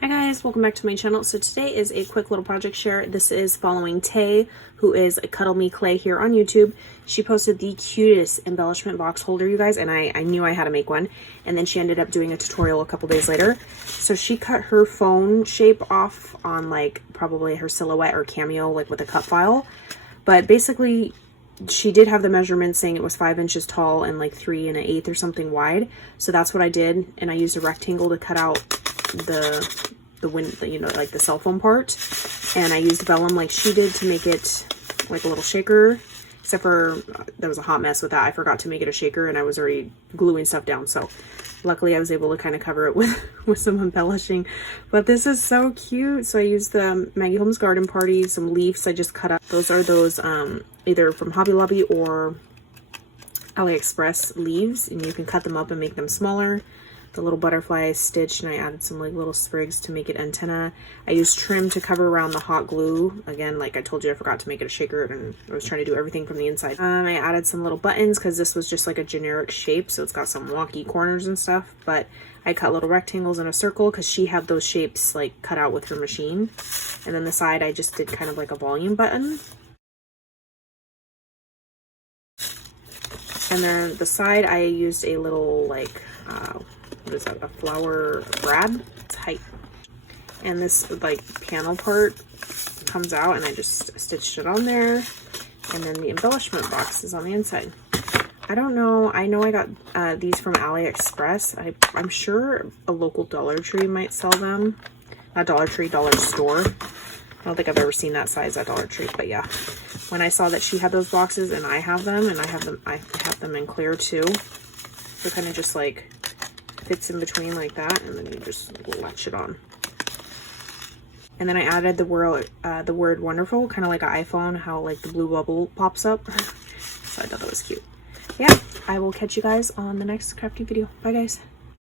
Hi guys, welcome back to my channel. So today is a quick little project share. This is following Tay, who is a Cuddle Me Clay here on YouTube. She posted the cutest embellishment box holder, you guys, and I knew I had to make one. And then she ended up doing a tutorial a couple days later. So she cut her phone shape off on like probably her silhouette or cameo, like with a cut file. But basically she did have the measurement saying it was 5 inches tall and like 3 1/8 or something wide. So that's what I did. And I used a rectangle to cut out the wind, you know, like the cell phone part, and I used vellum like she did to make it like a little shaker, except for there was a hot mess with that. I forgot to make it a shaker and I was already gluing stuff down, so luckily I was able to kind of cover it with some embellishing. But this is so cute. So I used the Maggie Holmes Garden Party, some leaves I just cut up. Those are those either from Hobby Lobby or AliExpress leaves, and you can cut them up and make them smaller. The little butterfly I stitched, and I added some like little sprigs to make it antenna. I used trim to cover around the hot glue. Again, like I told you, I forgot to make it a shaker, and I was trying to do everything from the inside. I added some little buttons because this was just like a generic shape, so it's got some wonky corners and stuff. But I cut little rectangles in a circle because she had those shapes like cut out with her machine. And then the side I just did kind of like a volume button. And then the side I used a little like what is that, a flower brad type, and this like panel part comes out and I just stitched it on there, and then the embellishment box is on the inside. I don't know, I know I got these from AliExpress. I'm sure a local Dollar Tree might sell them. Not Dollar Tree, Dollar Store. I don't think I've ever seen that size at Dollar Tree, but yeah, when I saw that she had those boxes and I have them, and I have them in clear too, so kind of just like fits in between like that, and then you just latch it on. And then I added the word wonderful, kind of like an iPhone, how like the blue bubble pops up. So I thought that was cute. Yeah, I will catch you guys on the next crafty video. Bye guys.